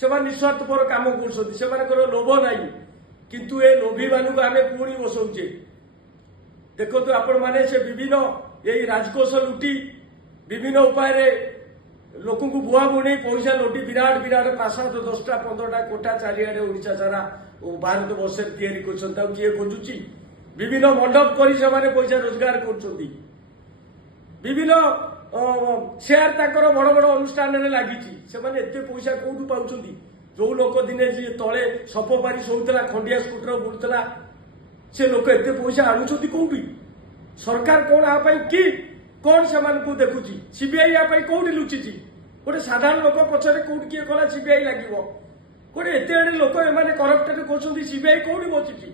ସେମାନେ ନିଃସ୍ୱାର୍ଥପର କାମ କରୁଛନ୍ତି, ସେମାନଙ୍କର ଲୋଭ ନାହିଁ। କିନ୍ତୁ ଏ ଲୋଭୀ ମାନଙ୍କୁ ଆମେ ପୁଣି ବସଉଛେ। ଦେଖନ୍ତୁ ଆପଣ ମାନେ ସେ ବିଭିନ୍ନ ଏଇ ରାଜକୋଷ ଲୁଟି ବିଭିନ୍ନ ଉପାୟରେ ଲୋକଙ୍କୁ ବୁହା ବୁଣେଇ ପଇସା ଲୁଟି ବିରାଟ ବିରାଟ ପ୍ରାସାଦ 10ଟା 15ଟା କୋଠା ଚାରିଆଡେ ଓଡ଼ିଶା ସାରା ଭାରତ ବର୍ଷରେ ତିଆରି କରୁଛନ୍ତି। ତାକୁ କିଏ ଖୋଜୁଛି? ବିଭିନ୍ନ ମଣ୍ଡପ କରି ସେମାନେ ପଇସା ରୋଜଗାର କରୁଛନ୍ତି। ବିଭିନ୍ନ ସେୟାର ତାଙ୍କର ବଡ ବଡ ଅନୁଷ୍ଠାନରେ ଲାଗିଛି। ସେମାନେ ଏତେ ପଇସା କୋଉଠୁ ପାଉଛନ୍ତି? ଯୋଉ ଲୋକ ଦିନେ ଯିଏ ତଳେ ସପ ପାରି ଶୋଉଥିଲା, ଖଣ୍ଡିଆ ସ୍କୁଟର ବୁଲୁଥିଲା, ସେ ଲୋକ ଏତେ ପଇସା ଆଣୁଛନ୍ତି କୋଉଠି? ସରକାର କଣ ଆ ପାଇଁ କି କଣ ସେମାନଙ୍କୁ ଦେଖୁଛି? ସିବିଆଇ ଆ ପାଇଁ କୋଉଠି ଲୁଚିଛି? ଗୋଟେ ସାଧାରଣ ଲୋକ ପଛରେ କୋଉଠି କିଏ କଲା ସିବିଆଇ ଲାଗିବ? ଗୋଟେ ଏତେ ଏଡେ ଲୋକ ଏମାନେ କରପ୍ଟେଡ କରୁଛନ୍ତି, ସିବିଆଇ କୋଉଠି ବସିଛି?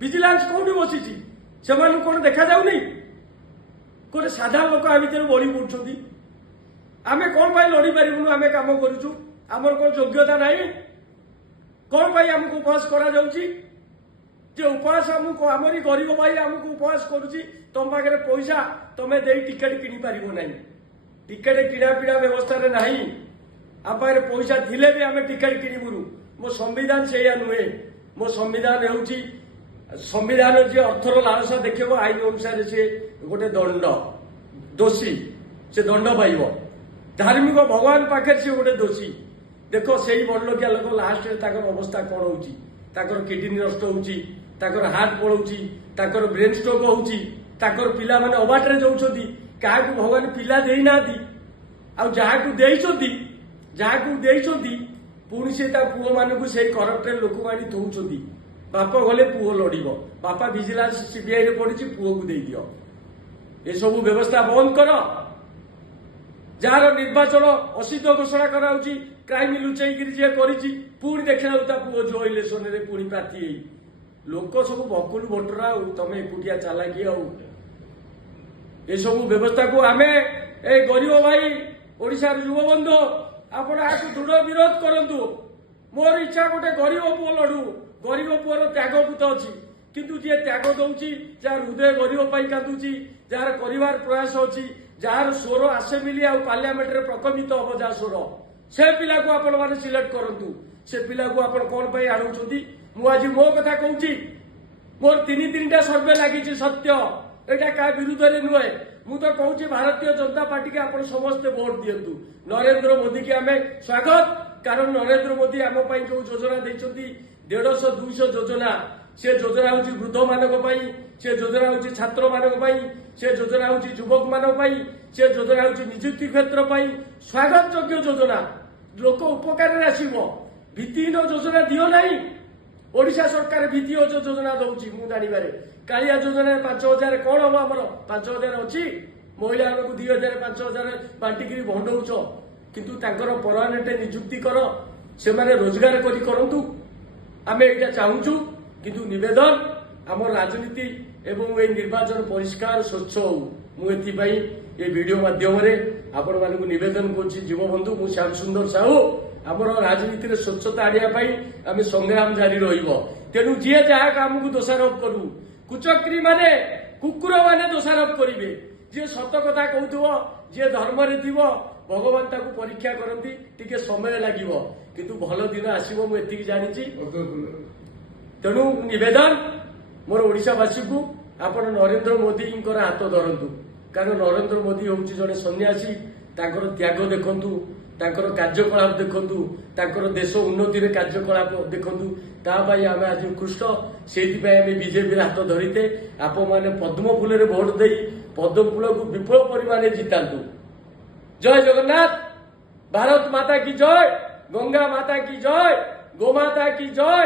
ଭିଜିଲାନ୍ସ କୋଉଠି ବସିଛି? ସେମାନଙ୍କୁ କଣ ଦେଖାଯାଉନି? ଗୋଟେ ସାଧାରଣ ଲୋକ ଆ ଭିତରେ ବଳି ପଡୁଛନ୍ତି। ଆମେ କଣ ପାଇଁ ଲଢି ପାରିବୁନୁ? ଆମେ କାମ କରୁଛୁ, ଆମର କଣ ଯୋଗ୍ୟତା ନାହିଁ? କଣ ପାଇଁ ଆମକୁ ଉପହାସ କରାଯାଉଛି? ଯେ ଉପହାସ ଆମକୁ ଆମରି ଗରିବ ଭାଇ ଆମକୁ ଉପହାସ କରୁଛି। ତମ ପାଖରେ ପଇସା ତମେ ଦେଇ ଟିକେଟ କିଣି ପାରିବ ନାହିଁ। ଟିକେଟ କିଣା ପିଣା ବ୍ୟବସ୍ଥାରେ ନାହିଁ। ଆମ ପାଖରେ ପଇସା ଥିଲେ ବି ଆମେ ଟିକେଟ କିଣିବୁନୁ। ମୋ ସମ୍ବିଧାନ ସେଇଆ ନୁହେଁ। ମୋ ସମ୍ବିଧାନ ହେଉଛି ସମ୍ବିଧାନ ଯିଏ ଅର୍ଥର ଲାଳସା ଦେଖେଇବ ଆଇନ ଅନୁସାରେ ସେ ଗୋଟେ ଦଣ୍ଡ ଦୋଷୀ, ସେ ଦଣ୍ଡ ପାଇବ। ଧାର୍ମିକ ଭଗବାନ ପାଖରେ ସେ ଗୋଟେ ଦୋଷୀ। ଦେଖ ସେଇ ବଡଲୋକିଆ ଲୋକ ଲାଷ୍ଟରେ ତାଙ୍କର ଅବସ୍ଥା କଣ ହଉଛି? ତାଙ୍କର କିଡନୀ ନଷ୍ଟ ହଉଛି, ତାଙ୍କର ହାର୍ଟ ପଳଉଛି, ତାଙ୍କର ବ୍ରେନ ଷ୍ଟ୍ରୋକ ହଉଛି, ତାଙ୍କର ପିଲାମାନେ ଅବାଟରେ ଯାଉଛନ୍ତି। କାହାକୁ ଭଗବାନ ପିଲା ଦେଇନାହାନ୍ତି, ଆଉ ଯାହାକୁ ଦେଇଛନ୍ତି ପୁଣି ସେ ତା ପୁଅ ମାନଙ୍କୁ ସେଇ କରପ୍ଟେଡ ଲୋକଙ୍କୁ ଆଣି ଥଉଛନ୍ତି। ବାପ ଗଲେ ପୁଅ ଲଢିବ, ବାପା ଭିଜିଲାନ୍ସ ସିବିଆଇ ରେ ପଡିଛି, ପୁଅକୁ ଦେଇଦିଅ। ଏସବୁ ବ୍ୟବସ୍ଥା ବନ୍ଦ କର। ଯାହାର ନିର୍ବାଚନ ଅସିଦ୍ଧ ଘୋଷଣା କରାଯାଉଛି, କ୍ରାଇମ ଲୁଚେଇକିରି ଯିଏ କରିଛି, ପୁଣି ଦେଖିବାକୁ ତା ପୁଅ ଯୋଉ ଇଲେକ୍ସନରେ ପୁଣି ପ୍ରାର୍ଥୀ ହେଇ ଲୋକ ସବୁ ବକୁଲ ଭୋଟର। ଆଉ ତମେ ଏକୁଟିଆ ଚାଲାକି। ଆଉ ଏସବୁ ବ୍ୟବସ୍ଥାକୁ ଆମେ ଏଇ ଗରିବ ଭାଇ ଓଡ଼ିଶାର ଯୁବବନ୍ଧୁ ଆପଣ ଏହାକୁ ଦୃଢ ବିରୋଧ କରନ୍ତୁ। ମୋର ଇଚ୍ଛା ଗୋଟେ ଗରିବ ପୁଅ ଲଢୁ। ଗରିବ ପୁଅର ତ୍ୟାଗଭୂତ ଅଛି, କିନ୍ତୁ ଯିଏ ତ୍ୟାଗ ଦଉଛି, ଯାହାର ହୃଦୟ ଗରିବ ପାଇଁ କାନ୍ଦୁଛି, ଯାହାର କରିବାର ପ୍ରୟାସ ଅଛି, ଯାହାର ସ୍ୱର ଆସେମ୍ବଲି ଆଉ ପାର୍ଲାମେଣ୍ଟରେ ପ୍ରକମିତ ହବ ଯାହା ସ୍ୱର, ସେ ପିଲାକୁ ଆପଣମାନେ ସିଲେକ୍ଟ କରନ୍ତୁ। ସେ ପିଲାକୁ ଆପଣ କଣ ପାଇଁ ଆଣୁଛନ୍ତି? ମୁଁ ଆଜି ମୋ କଥା କହୁଛି। ମୋର ତିନିଟା ସର୍ଭେ ଲାଗିଛି, ସତ୍ୟ। ଏଇଟା କାହା ବିରୁଦ୍ଧରେ ନୁହେଁ। ମୁଁ ତ କହୁଛି ଭାରତୀୟ ଜନତା ପାର୍ଟିକି ଆପଣ ସମସ୍ତେ ଭୋଟ ଦିଅନ୍ତୁ। ନରେନ୍ଦ୍ର ମୋଦିକି ଆମେ ସ୍ୱାଗତ, କାରଣ ନରେନ୍ଦ୍ର ମୋଦି ଆମ ପାଇଁ ଯୋଉ ଯୋଜନା ଦେଇଛନ୍ତି 150 200 ଯୋଜନା, ସେ ଯୋଜନା ହେଉଛି ବୃଦ୍ଧମାନଙ୍କ ପାଇଁ, ସେ ଯୋଜନା ହେଉଛି ଛାତ୍ରମାନଙ୍କ ପାଇଁ, ସେ ଯୋଜନା ହେଉଛି ଯୁବକମାନଙ୍କ ପାଇଁ, ସେ ଯୋଜନା ହେଉଛି ନିଯୁକ୍ତି କ୍ଷେତ୍ର ପାଇଁ ସ୍ୱାଗତ ଯୋଗ୍ୟ ଯୋଜନା। ଲୋକ ଉପକାରରେ ଆସିବ। ଭିତ୍ତିହୀନ ଯୋଜନା ଦିଅ ନାହିଁ। ଓଡ଼ିଶା ସରକାର ଭିତ୍ତିହୀନ ଯୋଜନା ଦଉଛି ମୁଁ ଜାଣିବାରେ। କାଳିଆ ଯୋଜନାରେ 5000 କଣ ହବ? ଆମର 5000 ଅଛି। ମହିଳାମାନଙ୍କୁ 2000 5000 ବାଣ୍ଟିକିରି ଭଣ୍ଡଉଛ, କିନ୍ତୁ ତାଙ୍କର ପରମାନେଣ୍ଟ ନିଯୁକ୍ତି କର, ସେମାନେ ରୋଜଗାର କରି କରନ୍ତୁ। ଆମେ ଏଇଟା ଚାହୁଁଛୁ, କିନ୍ତୁ ନିବେଦନ ଆମ ରାଜନୀତି ଏବଂ ଏଇ ନିର୍ବାଚନ ପରିଷ୍କାର ସ୍ୱଚ୍ଛ ହଉ। ମୁଁ ଏଥିପାଇଁ ଏ ଭିଡିଓ ମାଧ୍ୟମରେ ଆପଣମାନଙ୍କୁ ନିବେଦନ କରୁଛି। ଯୁବବନ୍ଧୁ, ମୁଁ ଶ୍ୟାମ ସୁନ୍ଦର ସାହୁ। ଆମର ରାଜନୀତିରେ ସ୍ୱଚ୍ଛତା ଆଣିବା ପାଇଁ ଆମେ ସଂଗ୍ରାମ ଜାରି ରହିବ। ତେଣୁ ଯିଏ ଯାହା କାମକୁ ଦୋଷାରୋପ କରୁ, କୁଚକ୍ରୀ ମାନେ କୁକୁର ମାନେ ଦୋଷାରୋପ କରିବେ। ଯିଏ ସତ କଥା କହୁଥିବ, ଯିଏ ଧର୍ମରେ ଥିବ, ଭଗବାନ ତାକୁ ପରୀକ୍ଷା କରନ୍ତି। ଟିକେ ସମୟ ଲାଗିବ, କିନ୍ତୁ ଭଲ ଦିନ ଆସିବ, ମୁଁ ଏତିକି ଜାଣିଛି। ତେଣୁ ନିବେଦନ ମୋର ଓଡ଼ିଶାବାସୀକୁ, ଆପଣ ନରେନ୍ଦ୍ର ମୋଦିଙ୍କର ହାତ ଧରନ୍ତୁ। କାରଣ ନରେନ୍ଦ୍ର ମୋଦି ହେଉଛି ଜଣେ ସନ୍ନ୍ୟାସୀ। ତାଙ୍କର ତ୍ୟାଗ ଦେଖନ୍ତୁ, ତାଙ୍କର କାର୍ଯ୍ୟକଳାପ ଦେଖନ୍ତୁ, ତାଙ୍କର ଦେଶ ଉନ୍ନତିରେ କାର୍ଯ୍ୟକଳାପ ଦେଖନ୍ତୁ। ତା ପାଇଁ ଆମେ ଆଜି କୃଷ୍ଟ। ସେଇଥିପାଇଁ ଆମେ ବିଜେପିର ହାତ ଧରିତେ ଆପଣମାନେ ପଦ୍ମ ଫୁଲରେ ଭୋଟ ଦେଇ ପଦ୍ମ ଫୁଲକୁ ବିପୁଳ ପରିମାଣରେ ଜିତାନ୍ତୁ। ଜୟ ଜଗନ୍ନାଥ। ଭାରତ ମାତା की जय, गंगा माता की जय, गोमाता की जय।